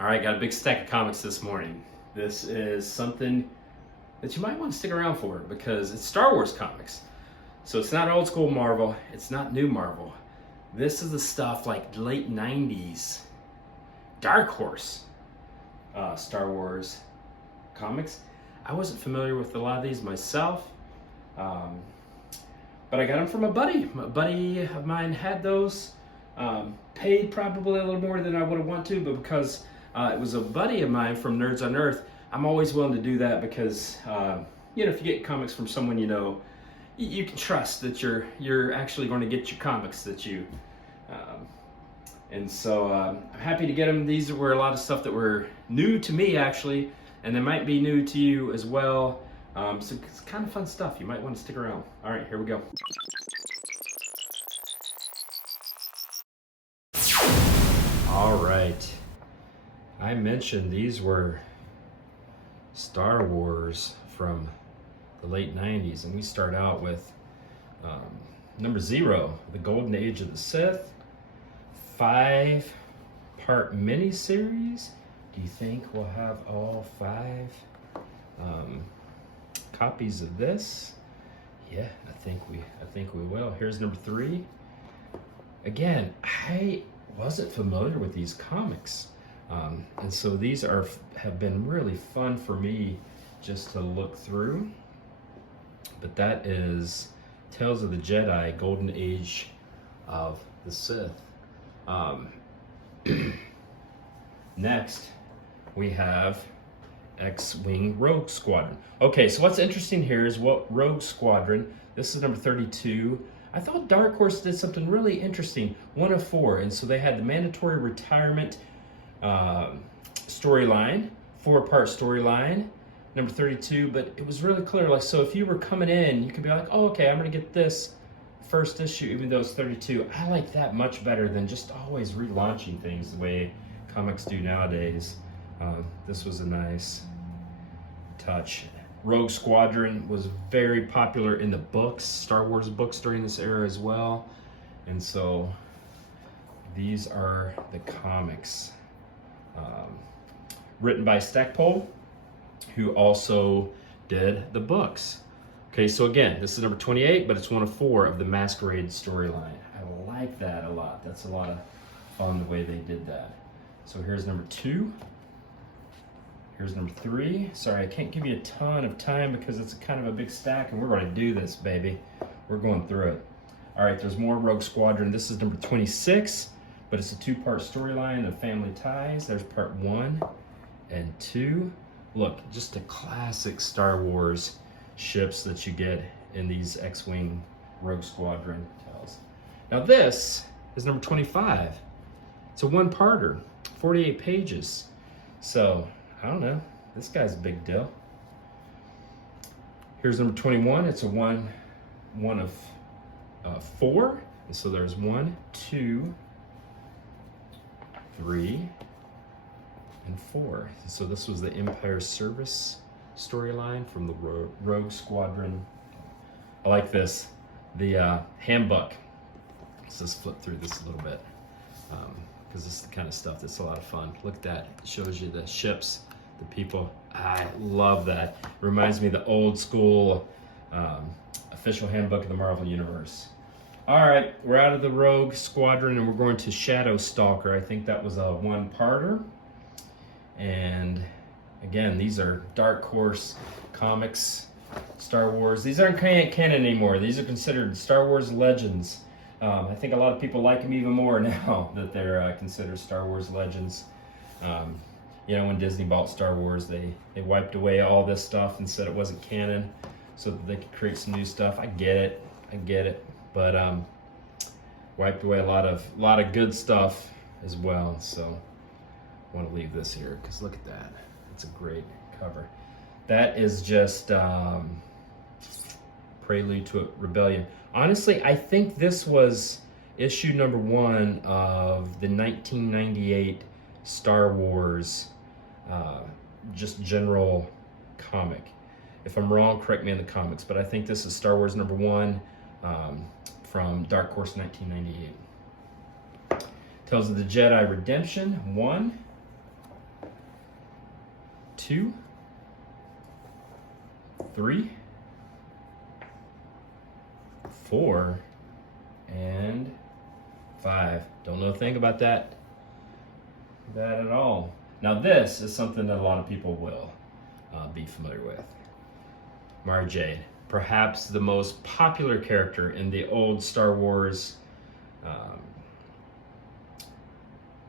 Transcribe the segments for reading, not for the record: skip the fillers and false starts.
All right, got a big stack of comics this morning. This is something that you might want to stick around for because it's Star Wars comics. So it's not old school Marvel, it's not new Marvel. This is the stuff like late 90s Dark Horse Star Wars comics. I wasn't familiar with a lot of these myself, but I got them from a buddy. A buddy of mine had those, paid probably a little more than I would have wanted to, but because it was a buddy of mine from Nerds on Earth, I'm always willing to do that because, you know, if you get comics from someone you know, you can trust that you're actually going to get your comics that you, and so I'm happy to get them. These were a lot of stuff that were new to me actually, and they might be new to you as well. So it's kind of fun stuff. You might want to stick around. All right, here we go. All right. I mentioned these were Star Wars from the late 90s, and we start out with number 0, The Golden Age of the Sith, 5-part miniseries. Do you think we'll have all 5 copies of this? Yeah, I think we will. Here's number 3. Again, I wasn't familiar with these comics. And so these have been really fun for me just to look through. But that is Tales of the Jedi, Golden Age of the Sith. Next, we have XWing Rogue Squadron. Okay, so what's interesting here is what Rogue Squadron, this is number 32. I thought Dark Horse did something really interesting, 1 of 4. And so they had the mandatory retirement storyline, 4-part storyline, number 32, but it was really clear. Like, so if you were coming in, you could be like, oh, okay, I'm gonna get this first issue, even though it's 32. I like that much better than just always relaunching things the way comics do nowadays. This was a nice touch. Rogue Squadron was very popular in the books, Star Wars books during this era as well. And so these are the comics. Written by Stackpole, who also did the books. Okay, so again, this is number 28, but it's 1 of 4 of the Masquerade storyline. I like that a lot. That's a lot of fun the way they did that. So here's number 2. Here's number 3. Sorry, I can't give you a ton of time because it's kind of a big stack, and we're going to do this, baby. We're going through it. All right, there's more Rogue Squadron. This is number 26, but it's a 2-part storyline of family ties. There's part 1 and 2. Look, just a classic Star Wars ships that you get in these X-Wing Rogue Squadron tales. Now this is number 25. It's a 1-parter, 48 pages. So, I don't know, this guy's a big deal. Here's number 21. It's a one of 4. And so there's 1, 2, 3, and 4. So this was the Empire Service storyline from the Rogue Squadron. I like this. The handbook. Let's just flip through this a little bit because this is the kind of stuff that's a lot of fun. Look at that. It shows you the ships, the people. I love that. It reminds me of the old school official handbook of the Marvel Universe. All right, we're out of the Rogue Squadron and we're going to Shadow Stalker. I think that was a 1-parter. And again, these are Dark Horse comics, Star Wars. These aren't canon anymore. These are considered Star Wars legends. I think a lot of people like them even more now that they're considered Star Wars legends. You know, when Disney bought Star Wars, they wiped away all this stuff and said it wasn't canon so that they could create some new stuff. I get it. But wiped away a lot of good stuff as well. So I want to leave this here because look at that. It's a great cover. That is just Prelude to Rebellion. Honestly, I think this was issue number 1 of the 1998 Star Wars just general comic. If I'm wrong, correct me in the comments, but I think this is Star Wars number 1 from Dark Horse 1998. Tales of the Jedi Redemption 1. 2, 3, 4, and 5. Don't know a thing about that at all. Now this is something that a lot of people will be familiar with. Mara Jade, perhaps the most popular character in the old Star Wars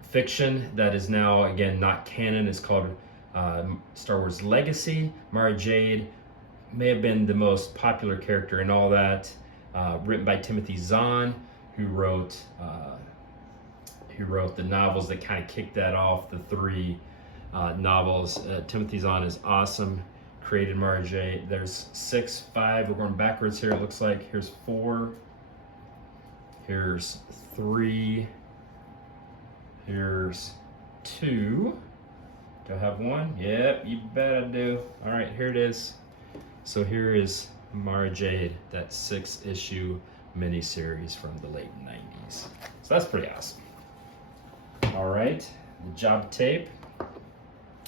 fiction that is now, again, not canon. It's called Star Wars Legacy. Mara Jade may have been the most popular character in all that. Written by Timothy Zahn, who wrote the novels that kind of kicked that off, the 3 novels. Timothy Zahn is awesome. Created Mara Jade. There's 6, 5. We're going backwards here. It looks like here's 4. Here's 3. Here's 2. Do I have 1? Yep, you bet I do. All right, here it is. So here is Mara Jade, that 6-issue miniseries from the late 90s. So that's pretty awesome. All right, the Jabba tape.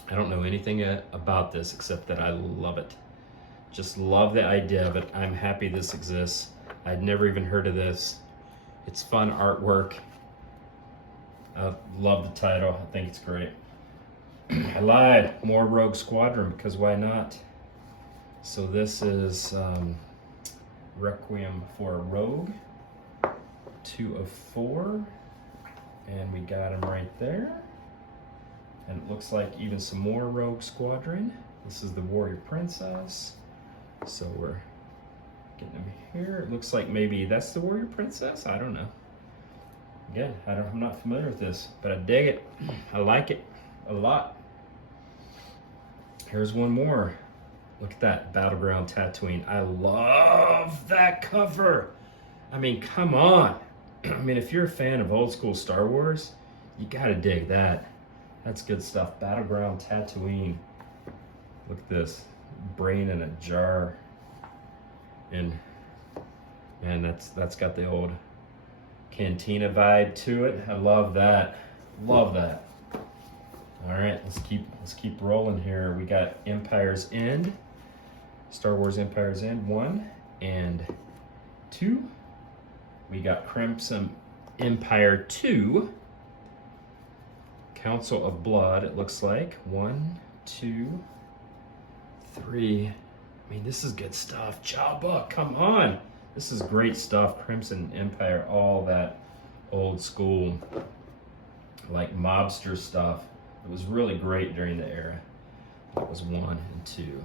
I don't know anything about this except that I love it. Just love the idea of it. I'm happy this exists. I'd never even heard of this. It's fun artwork. I love the title. I think it's great. I lied. More Rogue Squadron, because why not? So this is Requiem for a Rogue. 2 of 4. And we got him right there. And it looks like even some more Rogue Squadron. This is the Warrior Princess. So we're getting him here. It looks like maybe that's the Warrior Princess. I don't know. Again, I'm not familiar with this, but I dig it. I like it a lot. Here's one more. Look at that, Battleground Tatooine. I love that cover. I mean, come on. I mean, if you're a fan of old school Star Wars, you gotta dig that. That's good stuff. Battleground Tatooine. Look at this, brain in a jar. And man, that's got the old cantina vibe to it. I love that. Love that. All right, let's keep rolling here. We got Empire's End. Star Wars Empire's End 1 and 2. We got Crimson Empire 2. Council of Blood, it looks like. 1, 2, 3. I mean, this is good stuff. Jabba, come on. This is great stuff. Crimson Empire, all that old school, like mobster stuff. It was really great during the era. That was 1 and 2.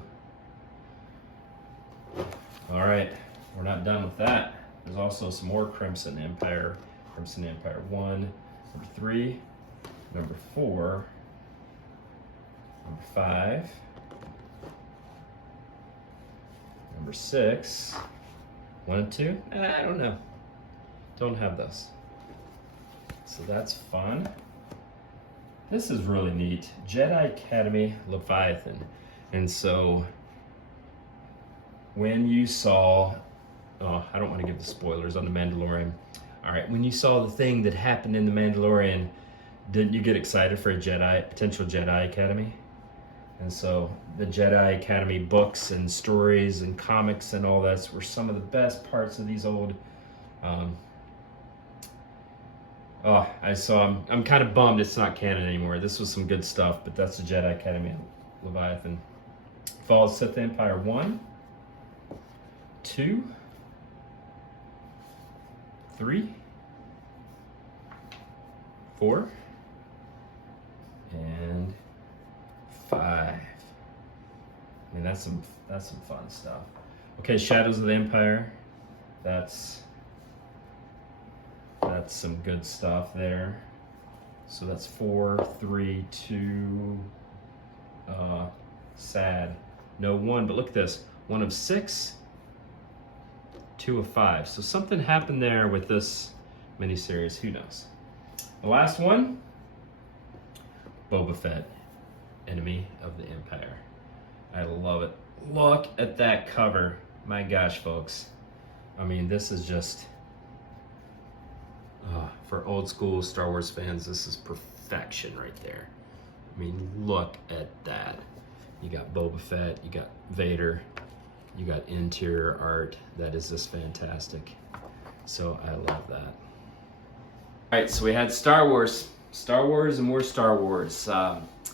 All right, we're not done with that. There's also some more Crimson Empire. Crimson Empire 1, number 3, number 4, number 5, number 6, 1 and 2. I don't know. Don't have those. So that's fun. This is really neat. Jedi Academy Leviathan. And so when you saw, oh, I don't want to give the spoilers on The Mandalorian. All right, when you saw the thing that happened in The Mandalorian, didn't you get excited for a potential Jedi Academy? And so the Jedi Academy books and stories and comics and all that were some of the best parts of these old. I'm kind of bummed it's not canon anymore. This was some good stuff, but that's the Jedi Academy Leviathan. Fall of Sith Empire 1, 2, 3, 4, and 5. I mean, that's some fun stuff. Okay, Shadows of the Empire. That's some good stuff there. So that's 4, 3, 2. Sad. No 1, but look at this. 1 of 6, 2 of 5. So something happened there with this miniseries. Who knows? The last one, Boba Fett, Enemy of the Empire. I love it. Look at that cover. My gosh, folks. I mean, this is just, for old school Star Wars fans, this is perfection right there. I mean, look at that. You got Boba Fett, you got Vader, you got interior art that is just fantastic. So I love that. All right, so we had Star Wars and more Star Wars.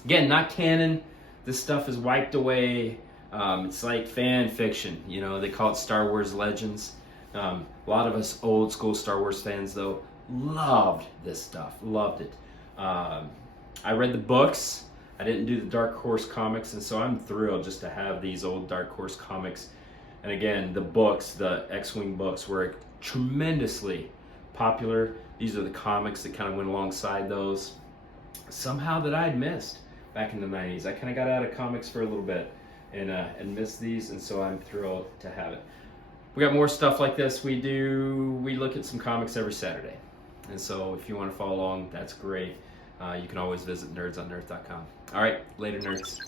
Again, not canon. This stuff is wiped away. It's like fan fiction, you know, they call it Star Wars Legends. A lot of us old school Star Wars fans, though, loved this stuff, loved it. I read the books. I didn't do the Dark Horse comics, and so I'm thrilled just to have these old Dark Horse comics. And again, the books, the X-Wing books, were tremendously popular. These are the comics that kind of went alongside those. Somehow that I had missed back in the 90s. I kind of got out of comics for a little bit and missed these, and so I'm thrilled to have it. We got more stuff like this. We look at some comics every Saturday. And so if you want to follow along, that's great. You can always visit nerdsonnerth.com. All right, later, nerds.